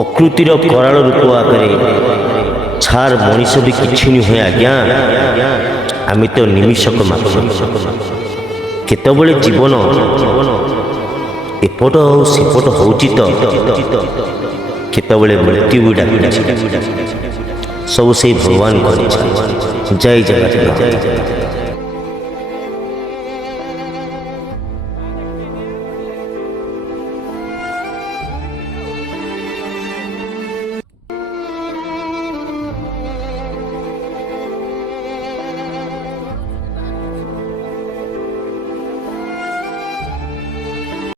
प्रकृतिर कराल रूप आगे छार मनीष भी किसी नुहे आज्ञा आम तो निमिषक मात्र केतबले जीवन एपट हो सेपट होची तो केतबले मृत्यु भी डाक सब से भगवान जय जगन्नाथ।